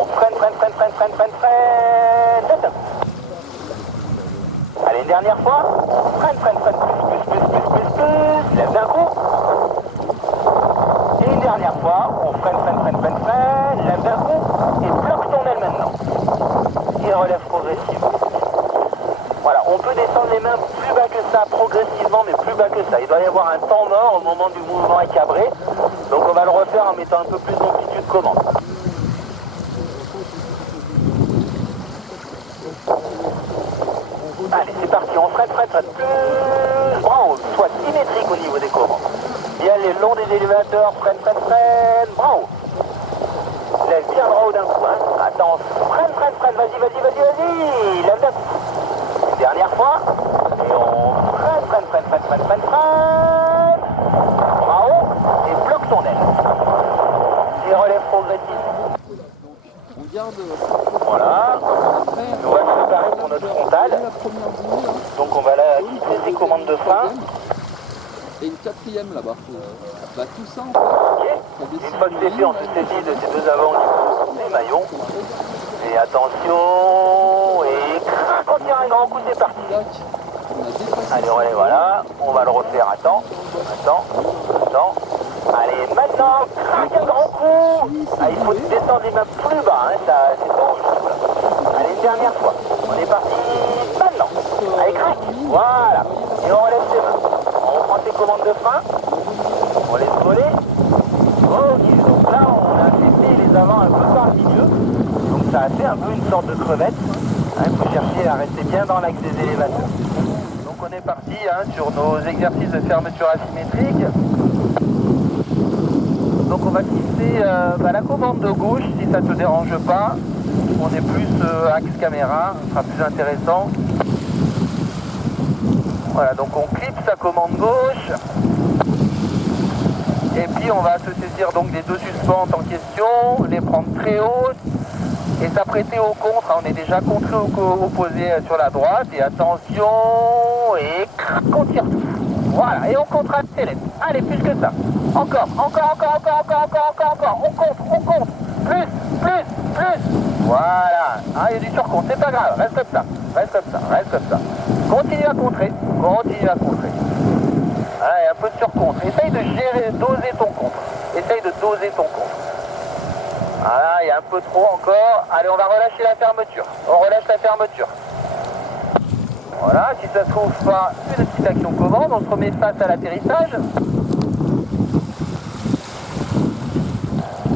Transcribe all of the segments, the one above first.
on freine. Stop. Allez, une dernière fois. On freine. Plus. Lève d'un coup. Et une dernière fois, on freine. Lève d'un coup. Et bloque ton aile maintenant. Et relève progressivement. Voilà, on peut descendre les mains plus bas que ça, progressivement, mais plus bas que ça. Il doit y avoir un temps mort au moment du mouvement écabré. Donc on va le refaire en mettant un peu plus d'amplitude commande. Allez, c'est parti, on freine. Plus bravo, soit symétrique au niveau des commandes. Bien les longs des élévateurs, freine. Bravo. Lève bien le haut d'un coup, hein. Attends, freine. Vas-y. Lève d'un coup. Une dernière fois. Et on freine. Bravo. Et bloque ton aile. Et relève progressivement. On garde. Voilà. On va se préparer pour notre frontale. Donc on va là quitter ces commandes de frein. Et une quatrième là-bas. Bah tout ça en Ok. fait. Une fois que c'est fait, on se saisit de ces deux avant au niveau des maillons. Et attention. Et crac, on tire un grand coup, c'est parti. Allez, relais, voilà. On va le refaire. Attends. Allez, maintenant, crac, un grand coup. Ah, il faut descendre les mains plus bas, hein. Ça, c'est dangereux, là. Allez, une dernière fois. On est parti maintenant. Allez, crac. Voilà. Et on relève ses mains. On reprend ses commandes de frein. On laisse voler. Ok, donc là, on a fait les avants un peu par le milieu. Donc ça a fait un peu une sorte de crevette. Il faut chercher à rester bien dans l'axe des élévateurs. Donc on est parti sur nos exercices de fermeture asymétrique. Donc on va quitter la commande de gauche si ça ne te dérange pas. On est plus axe caméra, ce sera plus intéressant. Voilà, donc on clip sa commande gauche. Et puis on va se saisir donc des deux suspentes en question, les prendre très hautes et s'apprêter au contre. On est déjà contre opposé sur la droite. Et attention, et crac, on tire tout. Voilà, et on contre-accélère. Allez, plus que ça. Encore. On compte. Plus. Voilà. Ah, il y a du surcompte, c'est pas grave. Reste comme ça. Continue à contrer. Allez, un peu de surcompte. Essaye de doser ton contre. Voilà, il y a un peu trop encore. Allez, on va relâcher la fermeture. Voilà, si ça se trouve pas, une petite action commande, on se remet face à l'atterrissage.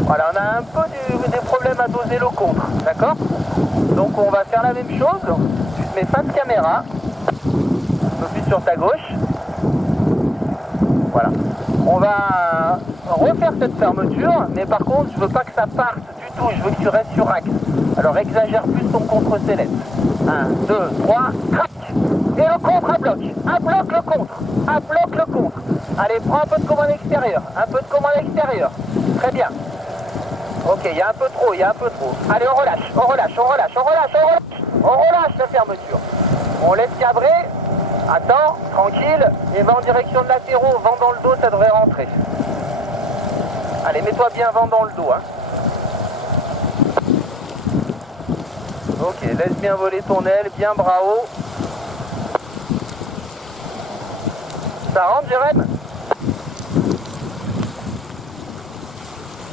Voilà, on a un peu des problèmes à doser le contre, d'accord? Donc on va faire la même chose. Tu te mets face caméra, un peu plus sur ta gauche. Voilà. On va refaire cette fermeture, mais par contre, je veux pas que ça parte du tout, je veux que tu restes sur axe. Alors exagère plus ton contre-céleste. 1, 2, 3, crac! Et le contre à bloc. À bloc le contre. Allez, prends un peu de commande extérieure. Très bien. Ok, il y a un peu trop. Allez, on relâche. On relâche la fermeture. On laisse cabrer. Attends, tranquille. Et va en direction de latéraux. Vent dans le dos, ça devrait rentrer. Allez, mets-toi bien vent dans le dos. Ok, laisse bien voler ton aile, bien bras haut. Ça rentre, Jérém?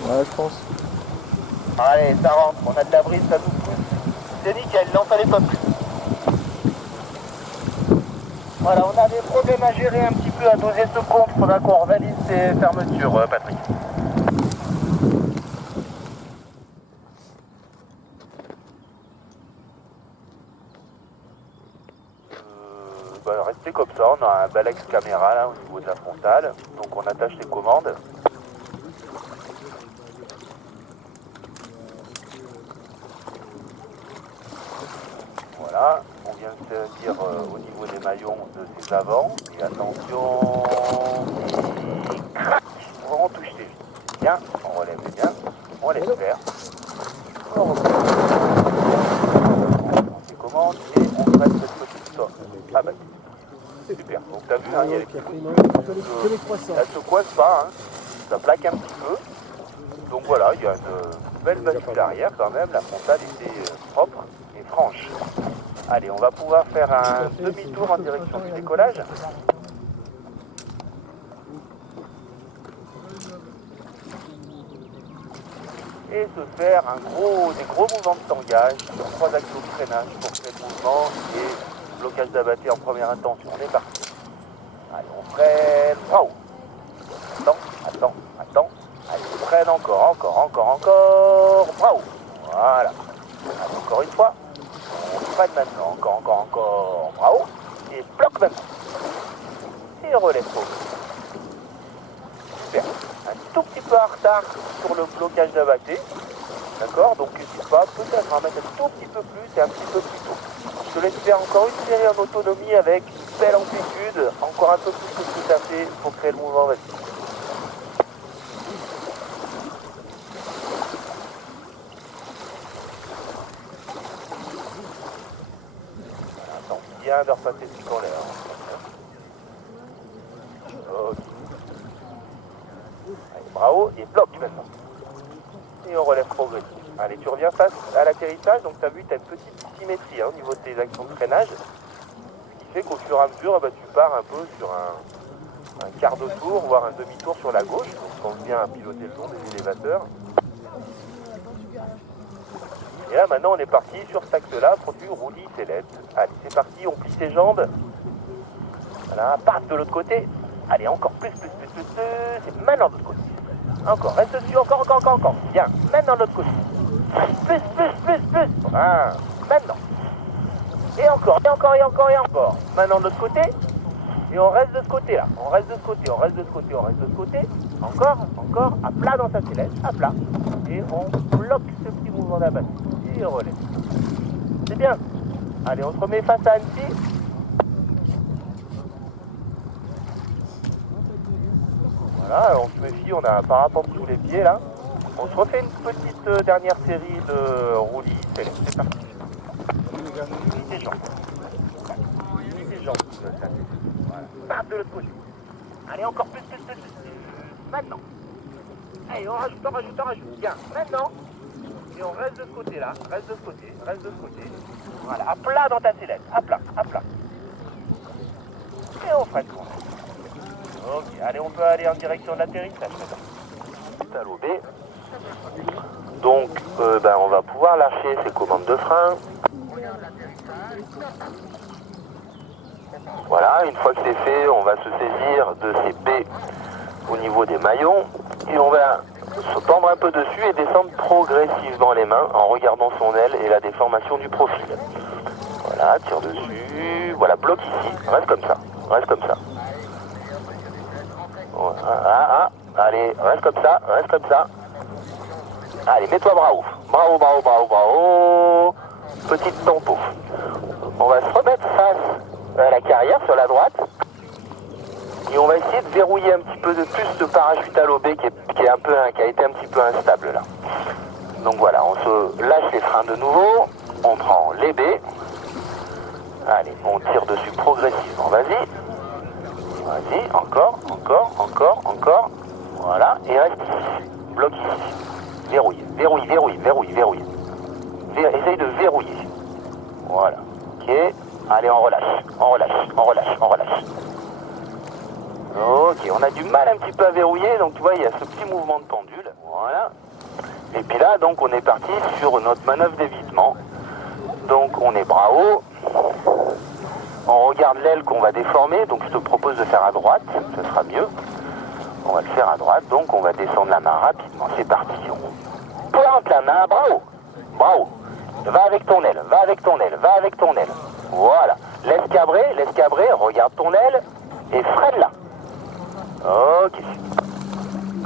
Ouais, je pense. Allez, ça rentre, on a de la brise, ça nous pousse. C'est nickel, il n'en fallait pas plus. Voilà, on a des problèmes à gérer un petit peu, à doser ce compte. Il faudra qu'on revalide ces fermetures, Patrick. Restez comme ça, on a un bel axe caméra là au niveau de la frontale. Donc on attache les commandes. Voilà, on vient de saisir au niveau des maillons de ses avants. Et attention, et crac, on touche les vis. Bien, on relève bien, on laisse faire. On reprend ses commandes et on traite cette petite sorte. Ah bah, super, donc t'as vu, il y a les petits ça se coince pas, ça plaque un petit peu. Donc voilà, il y a une belle bascule arrière quand même, la frontale était propre et franche. Allez, on va pouvoir faire un demi-tour en direction du décollage. Et se faire des gros mouvements de tangage sur 3 axes de freinage pour créer le mouvement et blocage d'abatté en première intention. On est parti. Allez, on freine. Wow. Attends. Allez, on freine encore. Wow. Voilà. Allez, encore une fois. On freine maintenant. Encore. Bravo. Et bloque maintenant. Et relève. Super. Un tout petit peu en retard sur le blocage d'abatté. D'accord? Donc n'hésite pas, peut-être à mettre un tout petit peu plus et un petit peu plus tôt. Je te laisse faire encore une série en autonomie avec une belle amplitude, encore un peu plus que ce que tu as fait pour créer le mouvement. Vas-y. Attends bien de repasser le pic en l'air. Ok. Allez, bravo, et bloque maintenant. Et on relève progressif. Allez, tu reviens face à l'atterrissage, donc tu as vu, tu as une petite symétrie au niveau de tes actions de freinage, ce qui fait qu'au fur et à mesure, tu pars un peu sur un quart de tour, voire un demi-tour sur la gauche, donc on vient à piloter le long des élévateurs. Et là, maintenant, on est parti sur cet axe-là, produit roulis sellette. Allez, c'est parti, on plie ses jambes. Voilà, passe de l'autre côté. Allez, encore plus. C'est maintenant de l'autre côté. Encore, reste dessus, encore. Bien, maintenant de l'autre côté. Plus. Voilà, maintenant. Et encore. Maintenant de l'autre côté. Et on reste de ce côté-là. On reste de ce côté. Encore. À plat dans sa sellette. À plat. Et on bloque ce petit mouvement d'abattage. Et on relève. C'est bien. Allez, on se remet face à Annecy. Voilà, on se méfie, on a un parapente sous les pieds là. On se refait une petite dernière série de roulis. C'est parti. Unis tes jambes. Voilà. Passe de l'autre côté. Allez, encore plus. Maintenant. Allez, on rajoute. Bien, maintenant. Et on reste de ce côté-là. Reste de ce côté. Voilà, à plat dans ta sellette. À plat. Et on freine. Ok, allez, on peut aller en direction de l'atterrissage. À l'OB. Donc, on va pouvoir lâcher ces commandes de frein. Voilà, une fois que c'est fait, on va se saisir de ces baies au niveau des maillons. Et on va se tendre un peu dessus et descendre progressivement les mains en regardant son aile et la déformation du profil. Voilà, tire dessus. Voilà, bloque ici. Reste comme ça. Voilà, allez, reste comme ça. Allez, mets-toi bravo. Petite tempo. On va se remettre face à la carrière sur la droite. Et on va essayer de verrouiller un petit peu de plus ce parachute à l'OB qui a été un petit peu instable là. Donc voilà, on se lâche les freins de nouveau. On prend les baies. Allez, on tire dessus progressivement. Vas-y, encore. Voilà, et reste ici. Bloque ici. Verrouille. Essaye de verrouiller. Voilà. Ok. Allez, on relâche. Ok, on a du mal un petit peu à verrouiller, donc tu vois, il y a ce petit mouvement de pendule. Voilà. Et puis là, donc, on est parti sur notre manœuvre d'évitement. Donc, on est bras haut. On regarde l'aile qu'on va déformer, donc je te propose de faire à droite, ce sera mieux. On va le faire à droite, donc on va descendre la main rapidement, c'est parti. On plante la main, bravo. Va avec ton aile. Voilà. Laisse cabrer, regarde ton aile et freine-la. Ok.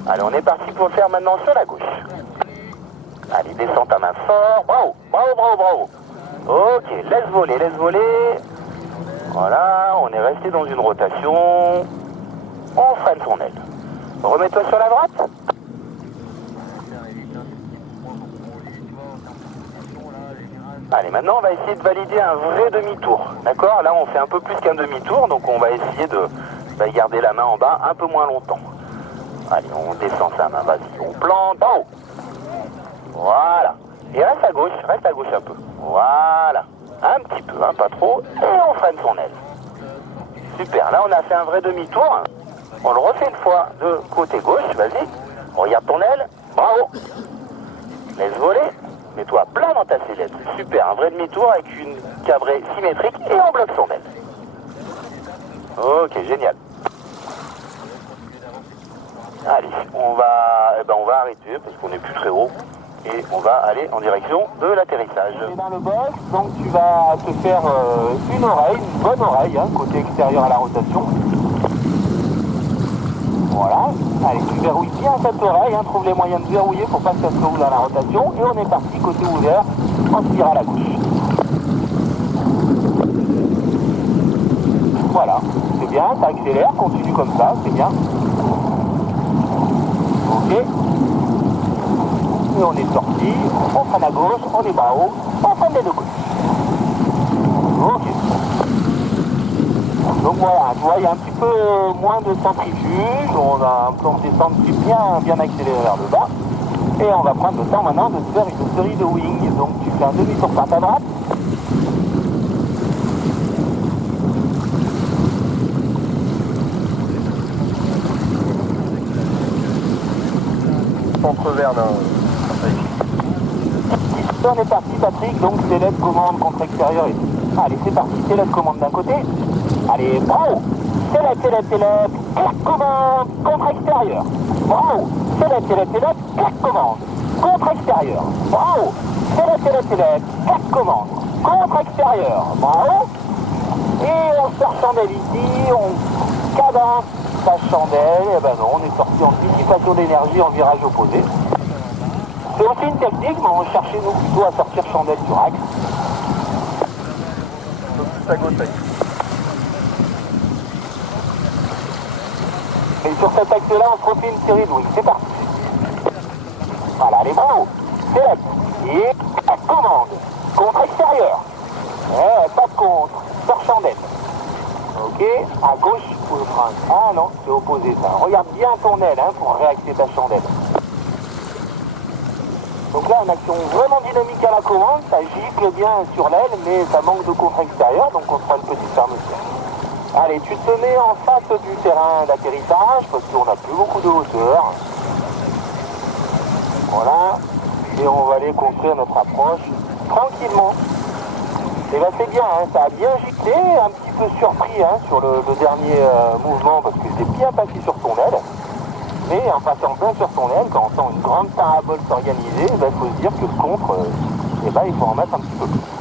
Allez, on est parti pour le faire maintenant sur la gauche. Allez, descends ta main fort, bravo. Ok, laisse voler. Voilà, on est resté dans une rotation. On freine son aile. Remets-toi sur la droite. Allez, maintenant on va essayer de valider un vrai demi-tour. D'accord? Là on fait un peu plus qu'un demi-tour, donc on va essayer de garder la main en bas un peu moins longtemps. Allez, on descend sa main, vas-y, on plante en haut. Voilà. Et reste à gauche un peu. Voilà. Un petit peu, hein, pas trop. Et on freine son aile. Super, là on a fait un vrai demi-tour. On le refait une fois de côté gauche, vas-y. Regarde ton aile, bravo. Laisse voler, mets-toi plein dans ta sellette. Super, un vrai demi-tour avec une cabrée symétrique et on bloque son aile. Ok, génial. Allez, on va arrêter parce qu'on n'est plus très haut. Et on va aller en direction de l'atterrissage. Tu es dans le box, donc tu vas te faire une oreille, une bonne oreille, hein, côté extérieur à la rotation. Voilà, allez, tu verrouilles bien cette oreille, hein, trouve les moyens de verrouiller pour pas que ça se roule à la rotation. Et on est parti côté ouvert, on tire à la gauche. Voilà, c'est bien, ça accélère, continue comme ça, c'est bien. Ok. Et on est sorti, on freine à gauche, on est bas haut, on freine des deux côtés. Ok. Donc voilà, tu vois, il y a un petit peu moins de centrifuge, on a un plan de descente qui est bien accéléré vers le bas. Et on va prendre le temps maintenant de faire une série de wings. Donc tu fais un demi-tour par ta droite. Centre Verdun. On est parti Patrick, donc sellette commande contre extérieur. Allez, c'est parti, sellette commande d'un côté. Allez, bravo. Sellette, clac commande contre extérieur. Bravo. Sellette, clac commande contre extérieur. Bravo. Sellette, clac commande contre extérieur. Bravo. Et on sort chandelle ici, on cadence sa chandelle. Et ben non, on est sorti en dissipation d'énergie en virage opposé. C'est aussi une technique, mais on cherchait nous plutôt à sortir chandelle sur axe. Donc plus à gauche, Et sur cet axe-là, on se refait une série de wings. C'est parti. Voilà, allez, bravo. C'est là. Et la commande. Contre extérieur. Pas de contre. Sors chandelle. Ok, à gauche pour le frein. Ah non, c'est opposé ça. Regarde bien ton aile hein, pour réaxer ta chandelle. Donc là, une action vraiment dynamique à la commande, ça gicle bien sur l'aile, mais ça manque de contre extérieur, donc on fera une petite fermeture. Allez, tu te mets en face du terrain d'atterrissage, parce qu'on n'a plus beaucoup de hauteur. Voilà, et on va aller construire notre approche tranquillement. Et là c'est bien, hein, ça a bien giclé, un petit peu surpris hein, sur le dernier mouvement, parce que c'est bien passé sur ton aile. Mais en passant bien sur son aile, quand on sent une grande parabole s'organiser, il faut se dire que le contre, il faut en mettre un petit peu plus.